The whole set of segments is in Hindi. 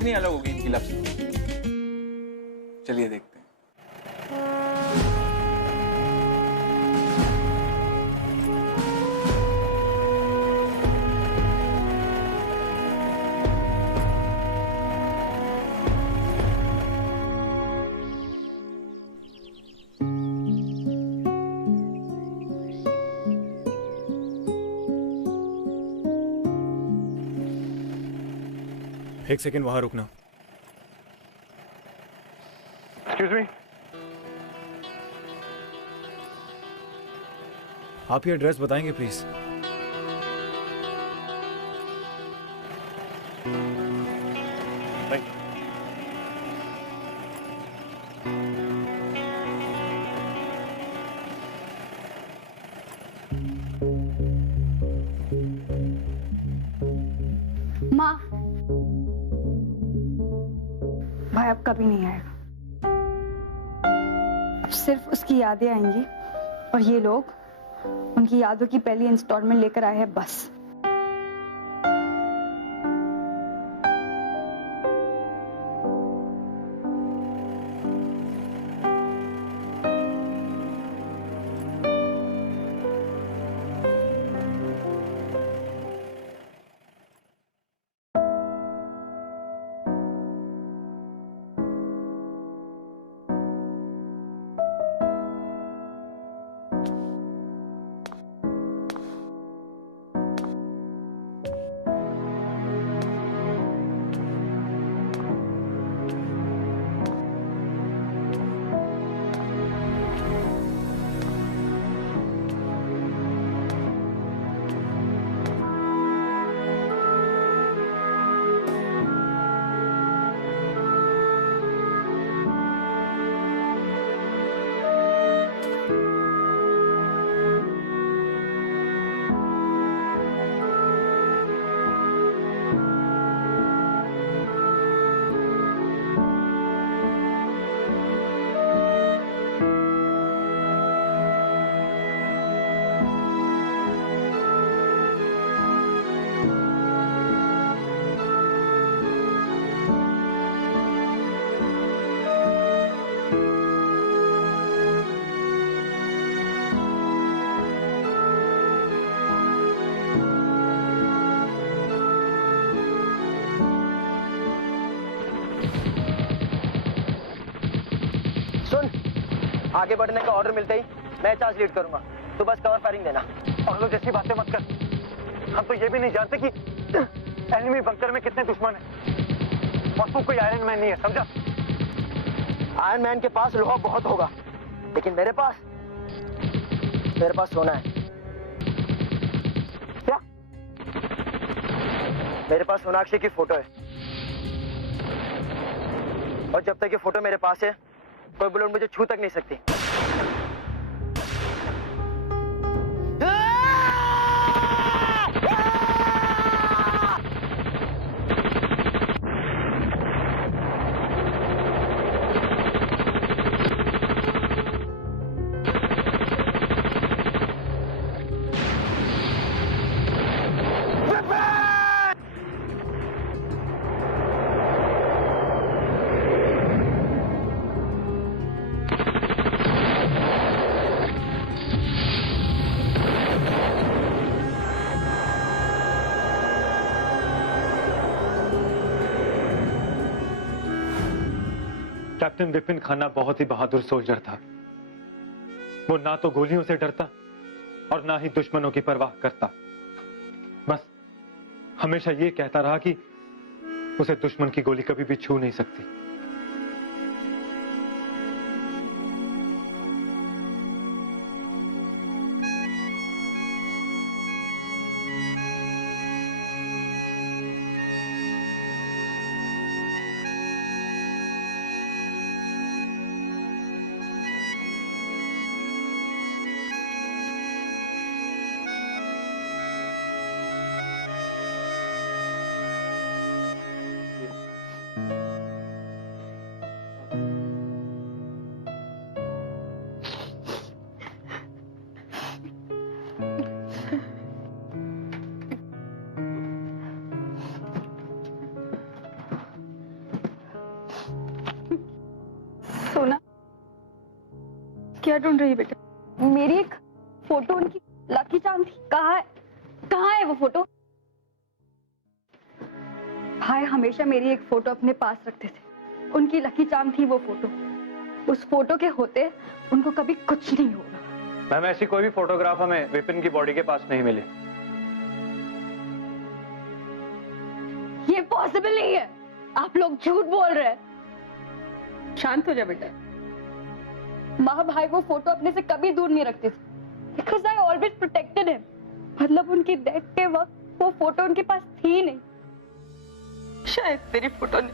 कितनी अलग होगी इनकी लव स्टोरी। चलिए देखते हैं। एक सेकेंड वहां रुकना। एक्सक्यूज मी, आप ये एड्रेस बताएंगे प्लीज? माँ, भाई अब कभी नहीं आएगा। अब सिर्फ उसकी यादें आएंगी और ये लोग उनकी यादों की पहली इंस्टॉलमेंट लेकर आए हैं बस। आगे बढ़ने का ऑर्डर मिलते ही मैं चार्ज लीड करूंगा, तो बस कवर फायरिंग देना। और लोग जैसी बातें मत कर, हम तो ये भी नहीं जानते कि एनिमी बंकर में कितने दुश्मन हैं। और तू कोई आयरन मैन नहीं है, समझा? आयरन मैन के पास लोहा बहुत होगा, लेकिन मेरे पास सोना है। क्या? मेरे पास सोनाक्षी की फोटो है, और जब तक ये फोटो मेरे पास है कोई बुलेट मुझे छू तक नहीं सकती। कैप्टन विपिन खन्ना बहुत ही बहादुर सोल्जर था। वो ना तो गोलियों से डरता और ना ही दुश्मनों की परवाह करता। बस हमेशा ये कहता रहा कि उसे दुश्मन की गोली कभी भी छू नहीं सकती। क्या ढूंढ रही है बेटा? मेरी एक फोटो उनकी लकी चार्म थी। कहाँ है वो फोटो? भाई हमेशा मेरी एक फोटो अपने पास रखते थे। उनकी लकी चार्म थी वो फोटो। उस फोटो के होते उनको कभी कुछ नहीं होगा। मैम, ऐसी कोई भी फोटोग्राफ हमें विपिन की बॉडी के पास नहीं मिली। ये पॉसिबल नहीं है। आप लोग झूठ बोल रहे हैं। शांत हो जा बेटा। माँ भाई वो फोटो अपने से कभी दूर नहीं रखते थे। Because I always protected him. मतलब उनकी डेथ के वक्त वो फोटो उनके पास थी नहीं। शायद तेरी फोटो ने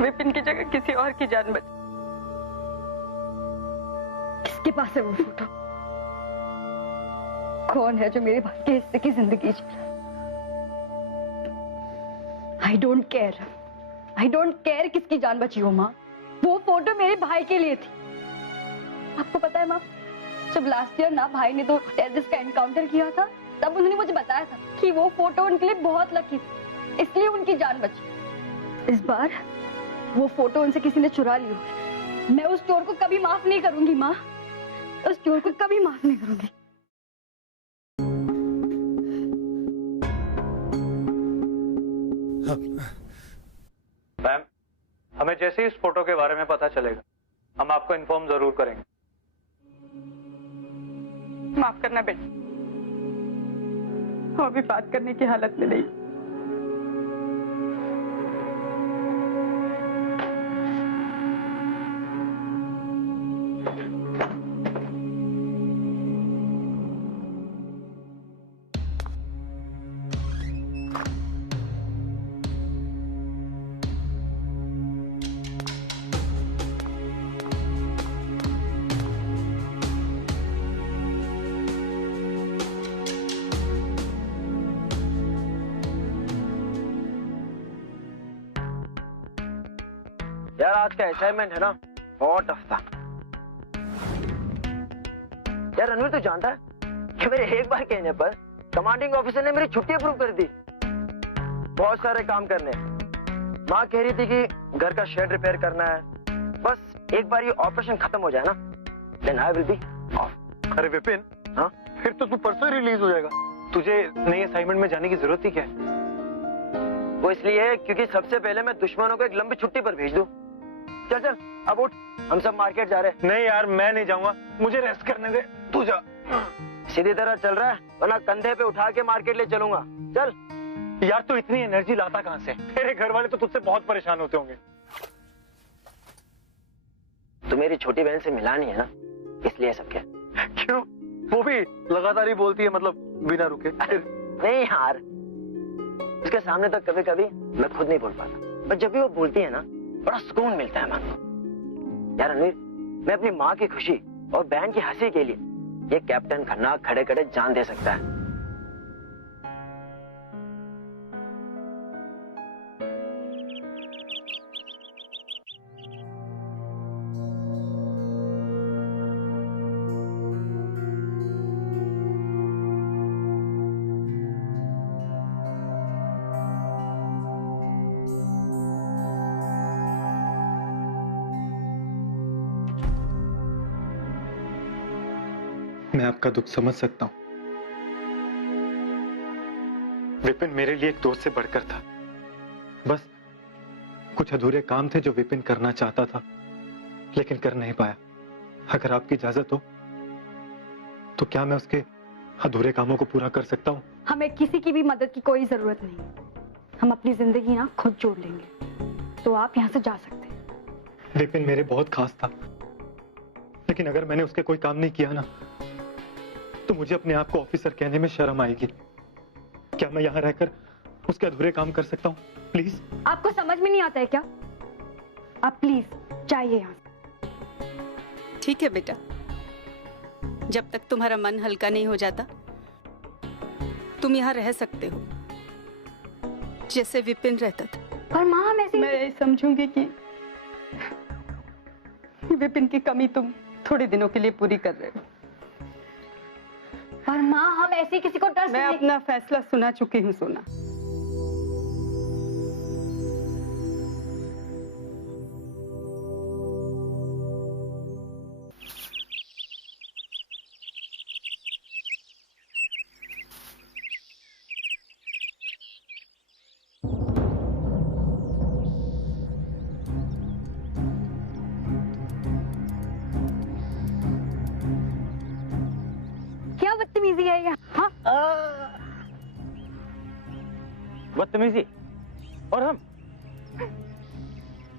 विपिन की जगह किसी और की जान बची। किसके पास है वो फोटो? कौन है जो मेरे भाई के हिस्से की जिंदगी जी रहा है? I don't care किसकी जान बची हो माँ। वो फोटो मेरे भाई के लिए थी। आपको पता है माँ, जब लास्ट ईयर ना भाई ने 2 टेररिस्ट का एनकाउंटर किया था, तब उन्होंने मुझे बताया था कि वो फोटो उनके लिए बहुत लकी थी, इसलिए उनकी जान बची। इस बार वो फोटो उनसे किसी ने चुरा ली होगी। मैं उस चोर को कभी माफ नहीं करूंगी माँ। उस चोर को कभी माफ नहीं करूंगी। मैम, हमें जैसे ही इस फोटो के बारे में पता चलेगा हम आपको इन्फॉर्म जरूर करेंगे। माफ करना बेटा, वो अभी बात करने की हालत में नहीं। यार आज का असाइनमेंट है ना, बहुत टफ था। यार रणवीर, तू जानता है कि मेरे एक बार कहने पर कमांडिंग ऑफिसर ने मेरी छुट्टी अप्रूव कर दी। बहुत सारे काम करने। माँ कह रही थी कि घर का शेड रिपेयर करना है। बस एक बार ये ऑपरेशन खत्म हो जाए ना, then I will be off. अरे विपिन, हाँ, फिर तो तू परसों रिलीज हो जाएगा। तुझे नई असाइनमेंट में जाने की जरूरत ही क्या है? वो इसलिए है क्योंकि सबसे पहले मैं दुश्मनों को एक लंबी छुट्टी पर भेज दूं। चल चल अब उठ, हम सब मार्केट जा रहे हैं। नहीं यार, मैं नहीं जाऊंगा, मुझे रेस्ट करने दे, तू जा। सीधी तरह चल रहा है वरना कंधे पे उठा के मार्केट ले चलूंगा। चल। यार तू इतनी एनर्जी लाता कहां से? तेरे घर वाले तो तुझसे बहुत परेशान होते होंगे। तू मेरी छोटी बहन से मिला नहीं है ना, इसलिए सब क्या। क्यों? वो भी लगातार ही बोलती है, मतलब बिना रुके। नहीं यार, उसके सामने तो कभी कभी मैं खुद नहीं बोल पाता, पर जब भी वो बोलती है ना, बड़ा सुकून मिलता है मन को। यार रणवीर, मैं अपनी माँ की खुशी और बहन की हंसी के लिए ये कैप्टन खन्ना खड़े खड़े जान दे सकता है। मैं आपका दुख समझ सकता हूं। विपिन मेरे लिए एक दोस्त से बढ़कर था। बस कुछ अधूरे काम थे जो विपिन करना चाहता था, लेकिन कर नहीं पाया। अगर आपकी इजाजत हो तो क्या मैं उसके अधूरे कामों को पूरा कर सकता हूं? हमें किसी की भी मदद की कोई जरूरत नहीं। हम अपनी जिंदगी ना खुद जोड़ लेंगे, तो आप यहाँ से जा सकते हैं। विपिन मेरे बहुत खास था, लेकिन अगर मैंने उसके कोई काम नहीं किया ना, तो मुझे अपने आप को ऑफिसर कहने में शर्म आएगी। क्या मैं यहाँ रहकर उसके अधूरे काम कर सकता हूँ? प्लीज। आपको समझ में नहीं आता है क्या? आप प्लीज जाइए यहाँ से। ठीक है बेटा, जब तक तुम्हारा मन हल्का नहीं हो जाता तुम यहाँ रह सकते हो, जैसे विपिन रहता था। पर माँ, हम ऐसे मैं समझूंगी कि विपिन की कमी तुम थोड़े दिनों के लिए पूरी कर रहे हो। पर माँ, हम ऐसे किसी को ट्रस्ट मैं नहीं। अपना फैसला सुना चुकी हूँ सोना। बदतमीजी। और हम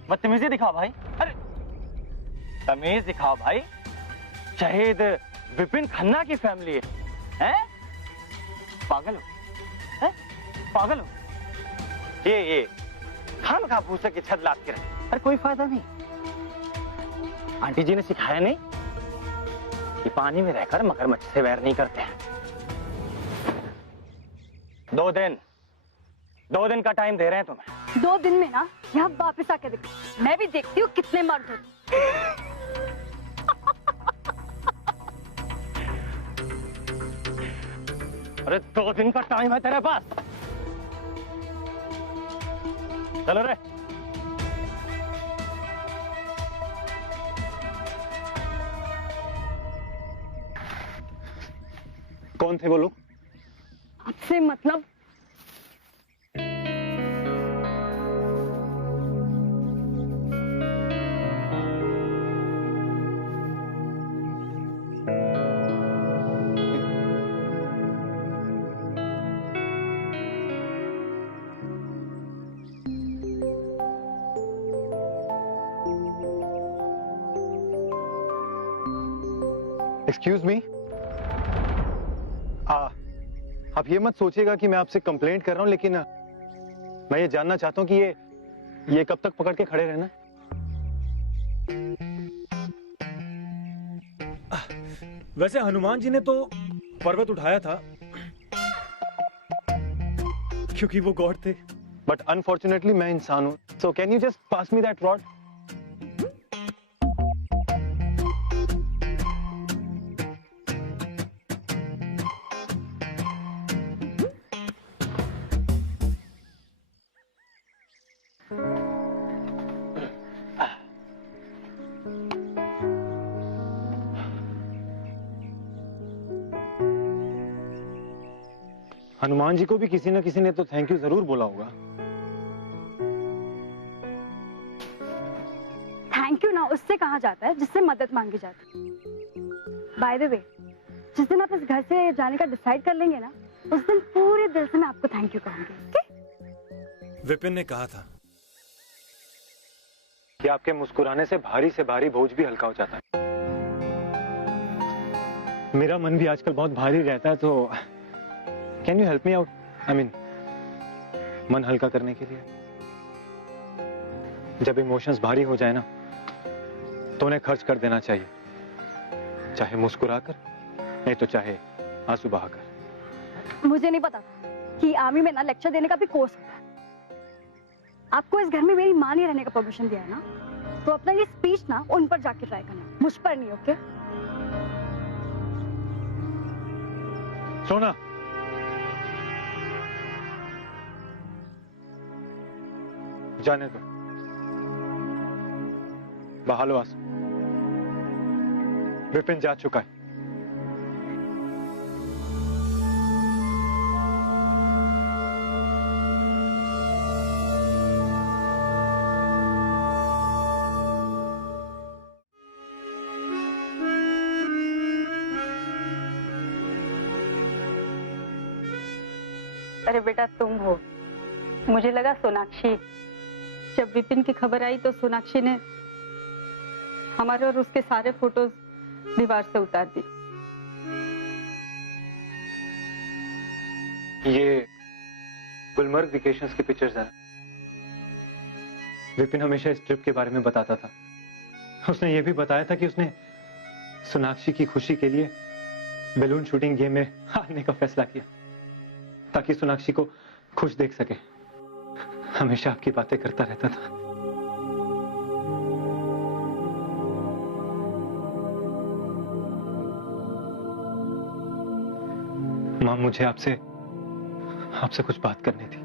बदतमीजी दिखाओ भाई। अरे तमीज दिखाओ भाई। शहीद विपिन खन्ना की फैमिली है, हैं? पागल हो, हैं? पागल हो। ये खामखा भूसे की छत लाद के रहे। अरे कोई फायदा नहीं। आंटी जी ने सिखाया नहीं कि पानी में रहकर मगरमच्छ से वैर नहीं करते हैं। 2 दिन का टाइम दे रहे हैं तुम्हें। 2 दिन में ना यहाँ वापस आके देखो, मैं भी देखती हूँ कितने मर्द होते। अरे 2 दिन का टाइम है तेरे पास। चलो रे। कौन थे वो लोग? आपसे मतलब? एक्सक्यूज मी, आप ये मत सोचिएगा कि मैं आपसे कंप्लेंट कर रहा हूं, लेकिन मैं ये जानना चाहता हूं कि ये कब तक पकड़ के खड़े रहना? वैसे हनुमान जी ने तो पर्वत उठाया था क्योंकि वो गॉड थे। बट अनफॉर्चुनेटली मैं इंसान हूं, so can you just pass me that rod? Hanuman ji को भी किसी न किसी ने तो थैंक यू जरूर बोला होगा। थैंक यू ना उससे कहा जाता है जिससे मदद मांगी जाती है। बाय द वे, जिस दिन आप इस घर से जाने का डिसाइड कर लेंगे ना, उस दिन पूरे दिल से मैं आपको थैंक यू कहूंगी। ओके? विपिन ने कहा था कि आपके मुस्कुराने से भारी बोझ भी हल्का हो जाता है। मेरा मन भी आजकल बहुत भारी रहता है, तो can you help me out? I mean मन हल्का करने के लिए। जब इमोशंस भारी हो जाए ना, तो उन्हें खर्च कर देना चाहिए, चाहे मुस्कुराकर, नहीं तो चाहे आंसू बहाकर। मुझे नहीं पता कि आर्मी में ना लेक्चर देने का भी कोर्स होता है। आपको इस घर में मेरी मां नहीं रहने का परमिशन दिया है ना, तो अपना ये स्पीच ना उन पर जाके ट्राई करना, मुझ पर नहीं। ओके? सोना, जाने दो, बहा लो आंसू। विपिन जा चुका है। अरे बेटा तुम हो, मुझे लगा सोनाक्षी। जब विपिन की खबर आई तो सोनाक्षी ने हमारे और उसके सारे फोटोज दीवार से उतार दी। ये गुलमर्ग वेकेशंस की पिक्चर्स हैं। विपिन हमेशा इस ट्रिप के बारे में बताता था। उसने ये भी बताया था कि उसने सोनाक्षी की खुशी के लिए बैलून शूटिंग गेम में हारने का फैसला किया, ताकि सोनाक्षी को खुश देख सके। हमेशा आपकी बातें करता रहता था। मां, मुझे आपसे कुछ बात करनी थी।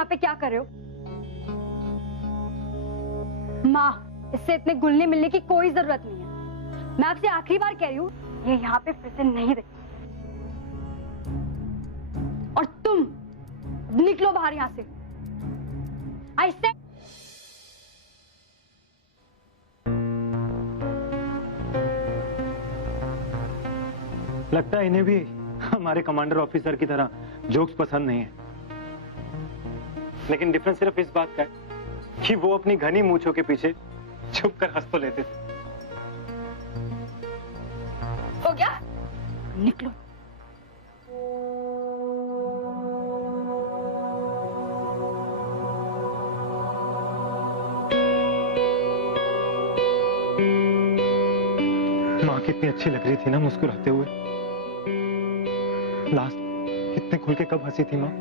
यहाँ पे क्या कर रहे हो? माँ, इससे इतने घुलने मिलने की कोई जरूरत नहीं है। मैं आपसे आखिरी बार कह रही हूँ, ये यहाँ पे फिर से नहीं रहे। और तुम निकलो बाहर यहाँ से। आई से लगता है इन्हें भी हमारे कमांडर ऑफिसर की तरह जोक्स पसंद नहीं है। लेकिन डिफरेंस सिर्फ इस बात का है कि वो अपनी घनी मूंछों के पीछे छुप कर हंस तो लेते थे। हो गया? निकलो। माँ कितनी अच्छी लग रही थी ना मुस्कुराते हुए। लास्ट कितने खुल के कब हंसी थी माँ।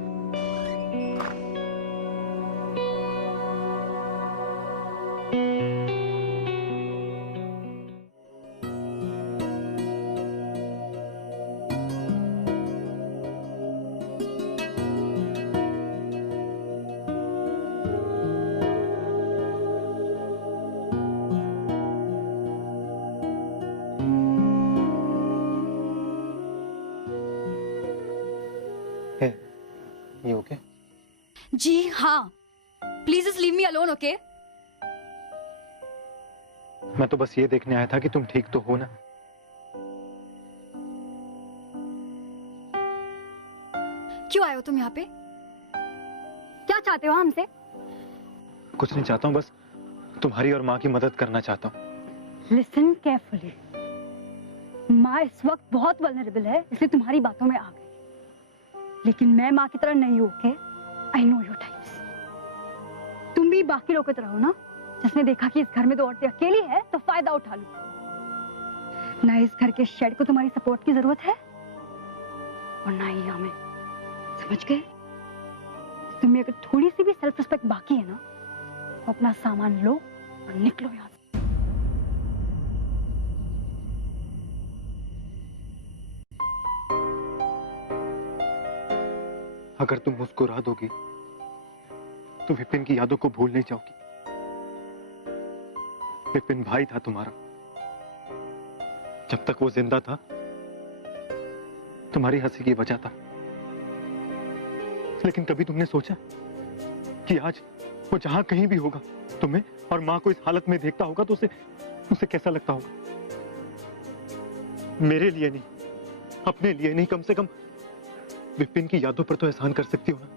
ये ओके? जी हाँ, please just leave me alone, okay? मैं तो बस ये देखने आया था कि तुम ठीक तो हो ना। क्यों आए हो तुम यहाँ पे? क्या चाहते हो हमसे? कुछ नहीं चाहता हूँ, बस तुम्हारी और माँ की मदद करना चाहता हूँ। Listen carefully. माँ इस वक्त बहुत वल्नरेबल है, इसलिए तुम्हारी बातों में आ गई। लेकिन मैं माँ की तरह नहीं हूँ, okay? I know your types. तुम भी बाकी लोगों की तरह हो ना, जिसने देखा कि इस घर में 2 औरतें अकेली है तो फायदा उठा लो। ना इस घर के शेड को तुम्हारी सपोर्ट की जरूरत है और ना ही हमें। समझ गए? तुम्हें अगर थोड़ी सी भी सेल्फ रिस्पेक्ट बाकी है ना, तो अपना सामान लो और निकलो यहाँ से। अगर तुम मुस्कुरा दोगी तो विपिन की यादों को भूल नहीं जाओगी। विपिन भाई था तुम्हारा। जब तक वो जिंदा था, तुम्हारी हंसी की वजह था। लेकिन कभी तुमने सोचा कि आज वो जहां कहीं भी होगा, तुम्हें और मां को इस हालत में देखता होगा तो उसे कैसा लगता होगा? मेरे लिए नहीं, अपने लिए नहीं, कम से कम विपिन की यादों पर तो एहसान कर सकती हो ना।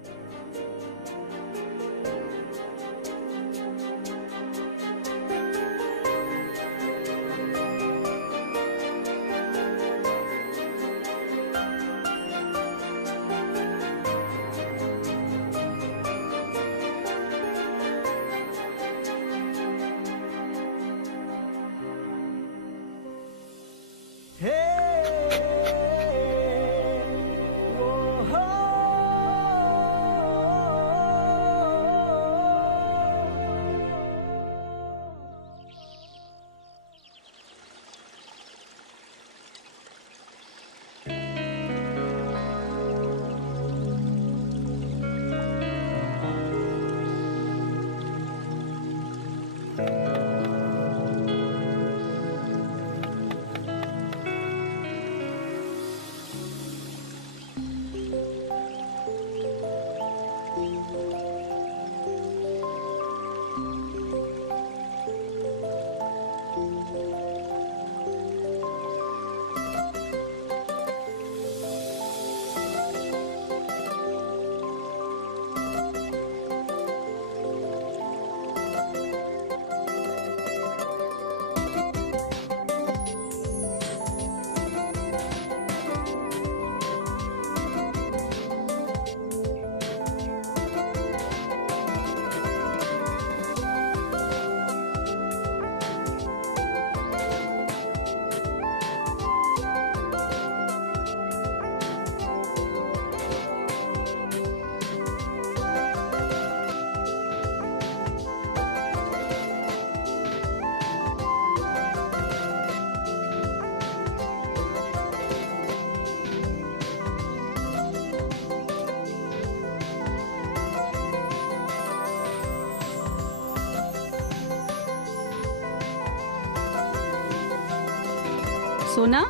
सोना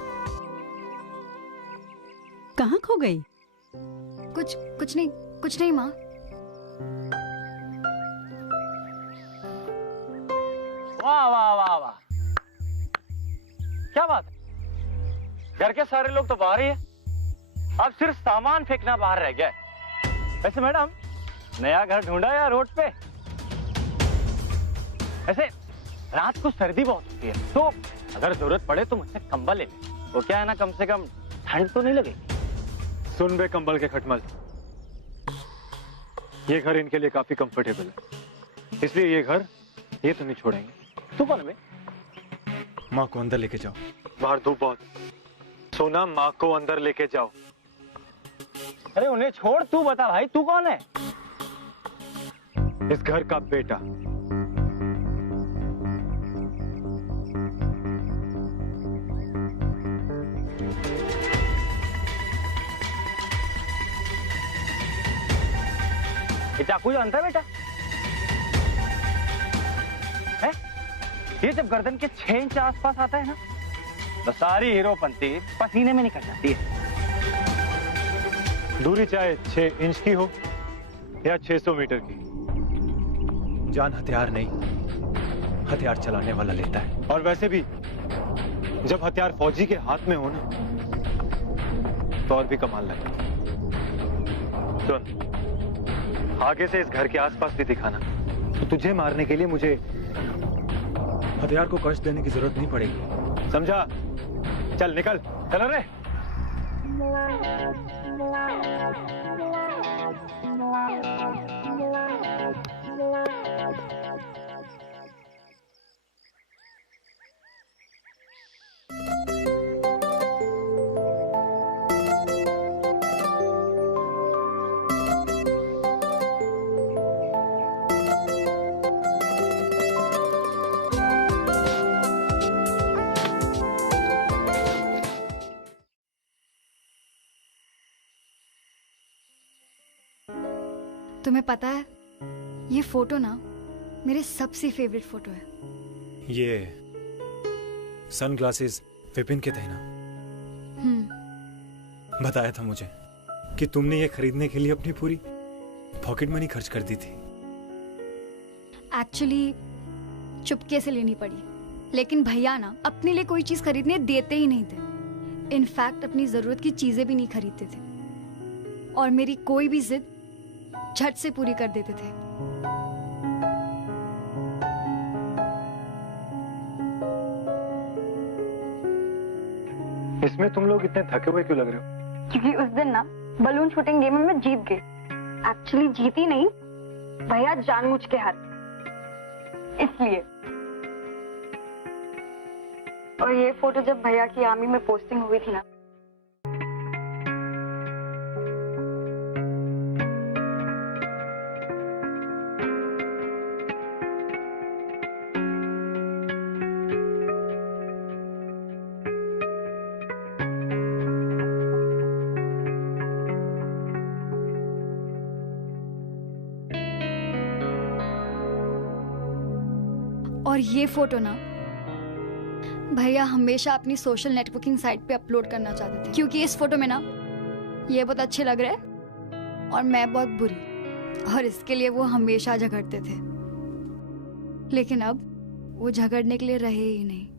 कहाँ खो गई? कुछ नहीं माँ। वाह वाह वाह वाह, क्या बात है। घर के सारे लोग तो बाहर ही है, अब सिर्फ सामान फेंकना बाहर रह गया है। वैसे मैडम, नया घर ढूंढा या रोड पे? ऐसे रात को सर्दी बहुत होती है, तो अगर जरूरत पड़े तो मुझसे कंबल ले ले। वो क्या है ना, कम से कम ठंड तो नहीं लगेगी। सुन बे कंबल के खटमल, ये घर इनके लिए काफी कंफर्टेबल है, इसलिए ये घर ये तो नहीं छोड़ेंगे। तू कौन है बे? माँ को अंदर लेके जाओ। बाहर धूप बहुत। सोना, माँ को अंदर लेके जाओ। अरे उन्हें छोड़, तू बता भाई, तू कौन है? इस घर का बेटा। ये चाकू जानता है बेटा? है? ये जब गर्दन के 6 इंच आसपास आता है ना, तो सारी हीरोपंती पसीने में निकल जाती है। दूरी चाहे 6 इंच की हो या 600 मीटर की, जान हथियार नहीं, हथियार चलाने वाला लेता है। और वैसे भी जब हथियार फौजी के हाथ में हो ना, तो और भी कमाल लगे। सुन, आगे से इस घर के आसपास भी दिखाना, तो तुझे मारने के लिए मुझे हथियार को कष्ट देने की जरूरत नहीं पड़ेगी। समझा? चल निकल, चल रे। तुम्हें पता है, ये फोटो ना मेरे सबसे फेवरेट फोटो है। ये सनग्लासेस विपिन के थे ना? बताया था मुझे कि तुमने ये खरीदने के लिए अपनी पूरी पॉकेट मनी खर्च कर दी थी। एक्चुअली चुपके से लेनी पड़ी, लेकिन भैया ना अपने लिए कोई चीज खरीदने देते ही नहीं थे। इनफैक्ट अपनी जरूरत की चीजें भी नहीं खरीदते थे, और मेरी कोई भी जिद झट से पूरी कर देते थे। इसमें तुम लोग इतने थके हुए क्यों लग रहे हो? क्योंकि उस दिन ना बलून शूटिंग गेम में मैं जीत गई। एक्चुअली जीती नहीं, भैया जानबूझ के हार, इसलिए। और ये फोटो जब भैया की आर्मी में पोस्टिंग हुई थी ना, और ये फोटो ना भैया हमेशा अपनी सोशल नेटवर्किंग साइट पे अपलोड करना चाहते थे, क्योंकि इस फोटो में ना ये बहुत अच्छे लग रहे और मैं बहुत बुरी, और इसके लिए वो हमेशा झगड़ते थे। लेकिन अब वो झगड़ने के लिए रहे ही नहीं।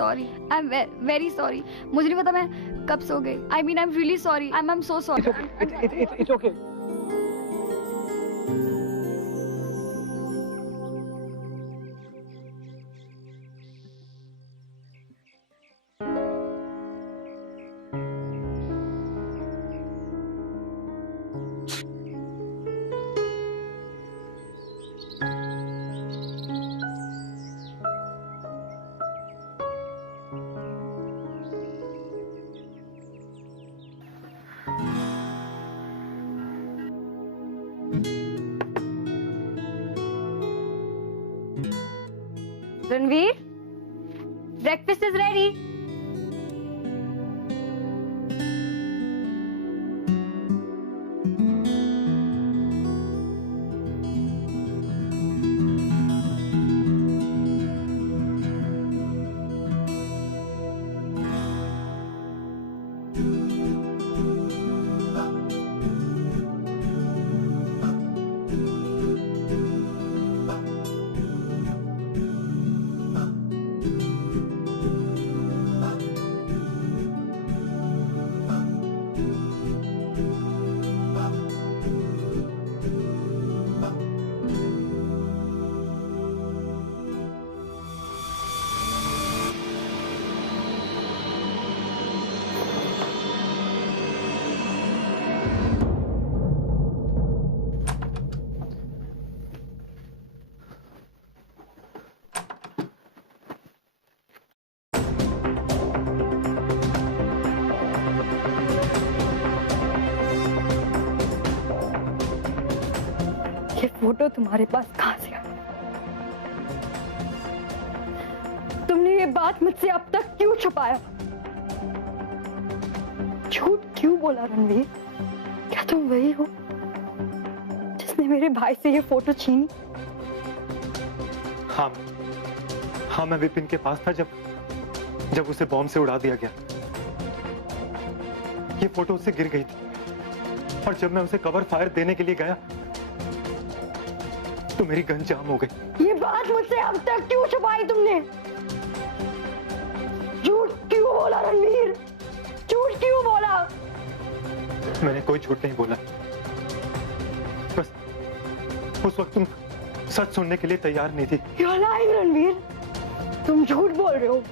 Sorry, I am very sorry. मुझे नहीं पता मैं कब सो गई। I mean I am really sorry, I am so sorry. It's okay. Ranveer, breakfast is ready. ये फोटो तुम्हारे पास कहां से आई? तुमने ये बात मुझसे अब तक क्यों छुपाया? झूठ क्यों बोला रणवीर? क्या तुम वही हो जिसने मेरे भाई से ये फोटो छीनी? हाँ, मैं विपिन के पास था जब उसे बॉम्ब से उड़ा दिया गया। ये फोटो उससे गिर गई थी और जब मैं उसे कवर फायर देने के लिए गया तो मेरी गन जाम हो गई। ये बात मुझसे अब तक क्यों छुपाई तुमने? झूठ क्यों बोला रणवीर? झूठ क्यों बोला? मैंने कोई झूठ नहीं बोला, बस उस वक्त तुम सच सुनने के लिए तैयार नहीं थी। You're lying, Ranveer. तुम झूठ बोल रहे हो।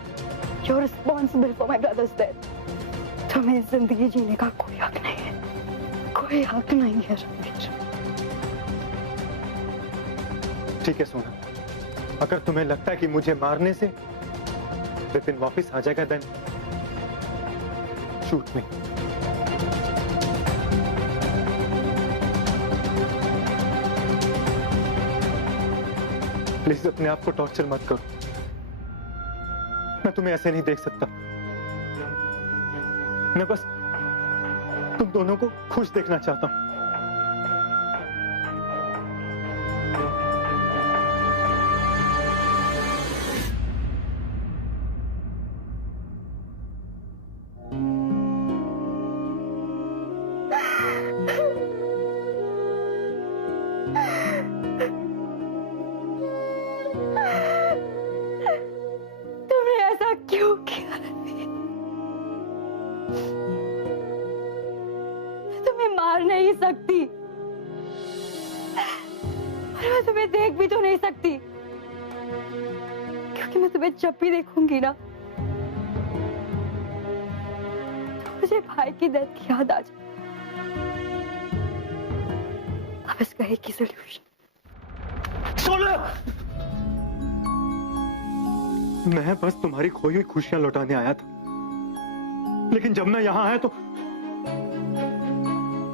You're responsible for my brother's death. तुम्हें जिंदगी जीने का कोई हक नहीं है, कोई हक नहीं है रणवीर। ठीक है सोना, अगर तुम्हें लगता है कि मुझे मारने से विपिन वापस आ जाएगा, देन शूट मी। प्लीज अपने आप को टॉर्चर मत करो। मैं तुम्हें ऐसे नहीं देख सकता। मैं बस तुम दोनों को खुश देखना चाहता हूं। तुमने ऐसा क्यों किया रणवीर? मैं तुम्हें मार नहीं सकती और मैं तुम्हें देख भी तो नहीं सकती, क्योंकि मैं तुम्हें जब भी देखूंगी ना तो मुझे भाई की डेथ की याद आ जाए। अब इसका एक ही सोल्यूशन। मैं बस तुम्हारी खोई हुई खुशियां लौटाने आया था, लेकिन जब मैं यहां आया तो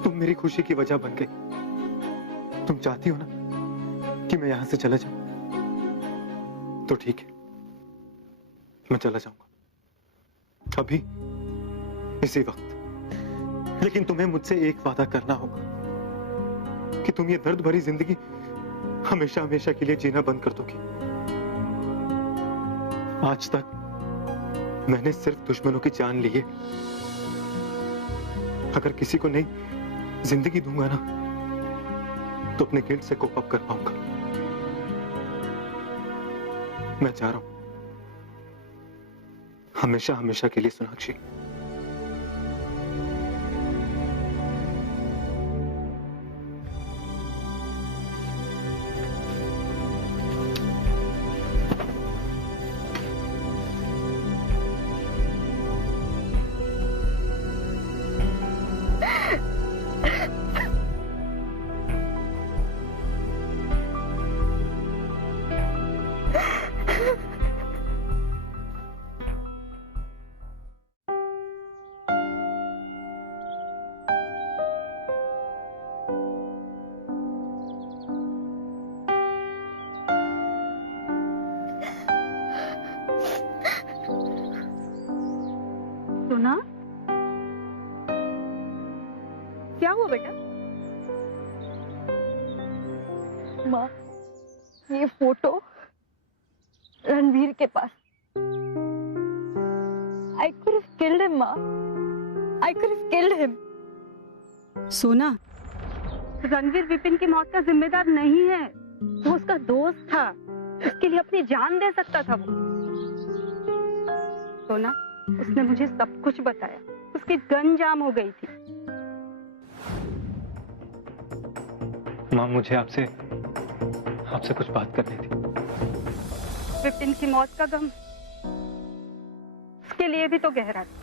तुम मेरी खुशी की वजह बन गई। तुम चाहती हो ना कि मैं यहां से चला जाऊं, तो ठीक है, मैं चला जाऊंगा अभी इसी वक्त। लेकिन तुम्हें मुझसे एक वादा करना होगा कि तुम ये दर्द भरी जिंदगी हमेशा हमेशा के लिए जीना बंद कर दोगी। आज तक मैंने सिर्फ दुश्मनों की जान ली है। अगर किसी को नई जिंदगी दूंगा ना तो अपने गिल्ट से कोप अप कर पाऊंगा। मैं चाह रहा हूं हमेशा हमेशा के लिए सोनाक्षी। सोना, क्या हुआ बेटा? माँ, ये फोटो रणवीर के पास। I could have killed him, माँ। I could have killed him। सोना, रणवीर विपिन की मौत का जिम्मेदार नहीं है। वो उसका दोस्त था, उसके लिए अपनी जान दे सकता था वो। सोना, उसने मुझे सब कुछ बताया। उसकी गन जाम हो गई थी। माँ, मुझे आपसे कुछ बात करनी थी। विपिन की मौत का गम उसके लिए भी तो गहरा था।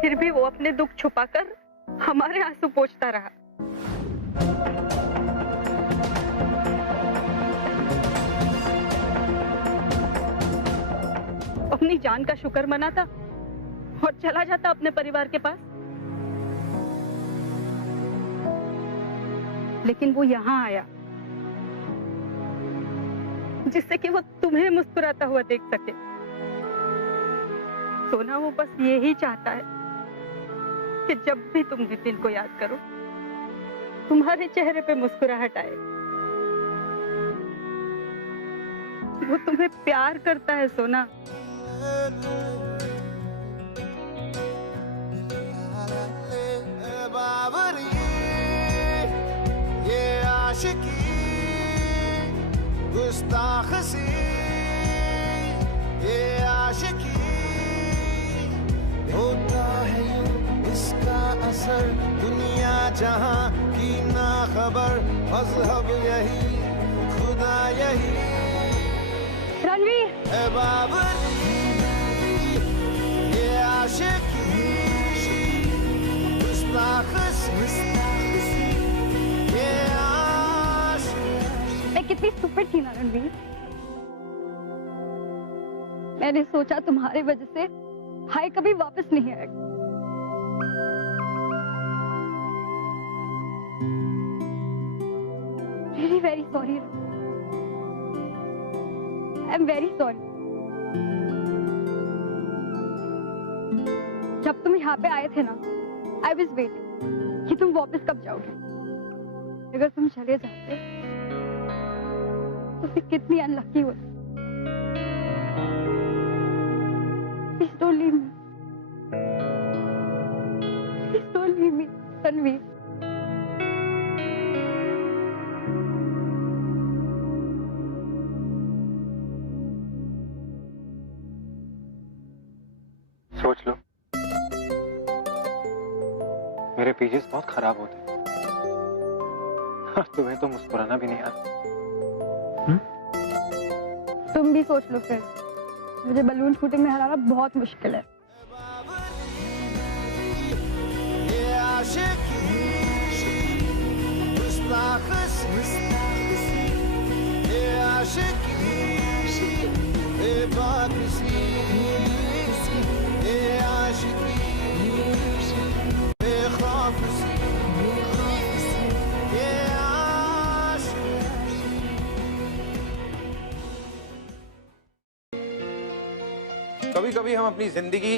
फिर भी वो अपने दुख छुपाकर हमारे आंसू पोंछता रहा। अपनी जान का शुक्र मनाता और चला जाता अपने परिवार के पास। लेकिन वो यहाँ आया जिससे कि वो तुम्हें मुस्कुराता हुआ देख सके। सोना, वो बस यही चाहता है कि जब भी तुम विपिन को याद करो, तुम्हारे चेहरे पे मुस्कुराहट आए। वो तुम्हें प्यार करता है सोना। बाबरी, ये आशिकी गुस्ताख सी, ये आशिकी होता है यूं इसका असर। दुनिया जहां की ना खबर, मजहब यही, खुदा यही। रणवीर, ए बाबरी, ये आशिकी गुस्ताख सी, ये आशिकी। मैं कितनी स्टूपिड थी ना रणवीर। मैंने सोचा तुम्हारे वजह से भाई कभी वापस नहीं आएगा। Really very sorry। I'm very sorry। जब तुम यहाँ पे आए थे ना, I was waiting कि तुम वापस कब जाओगे। अगर तुम चले जाते तो फिर कितनी अनलकी होती। Please don't leave me। Please don't leave me, Ranveer. सोच लो, मेरे पेजेस बहुत खराब होते हैं। तुम्हें तो मुस्कुराना भी नहीं आता। तुम भी सोच लो फिर। मुझे बलून शूटिंग में हराना बहुत मुश्किल है। ये आशिकी गुस्ताख सी, ये आशिकी बेबाकी, ये आशिकी बेखौफ सी, ये आशिकी। कभी कभी हम अपनी जिंदगी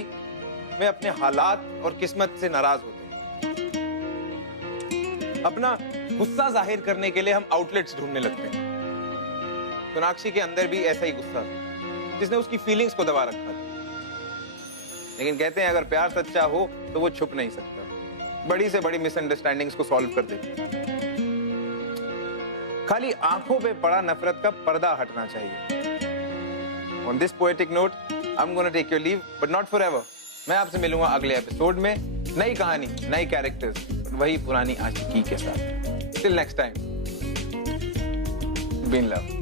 में अपने हालात और किस्मत से नाराज होते हैं। अपना गुस्सा जाहिर करने के लिए हम आउटलेट्स ढूंढने लगते हैं। सोनाक्षी के अंदर भी ऐसा ही गुस्सा था जिसने उसकी फीलिंग्स को दबा रखा था। लेकिन कहते हैं अगर प्यार सच्चा हो तो वो छुप नहीं सकता। बड़ी से बड़ी मिसअंडरस्टैंडिंग्स को सॉल्व कर देती है। खाली आंखों पे पड़ा नफरत का पर्दा हटना चाहिए। On this poetic note I am gonna take your leave, but not forever. मैं आपसे मिलूंगा अगले एपिसोड में, नई कहानी, नई कैरेक्टर्स, वही पुरानी आशिकी के साथ। Till next time, be in love.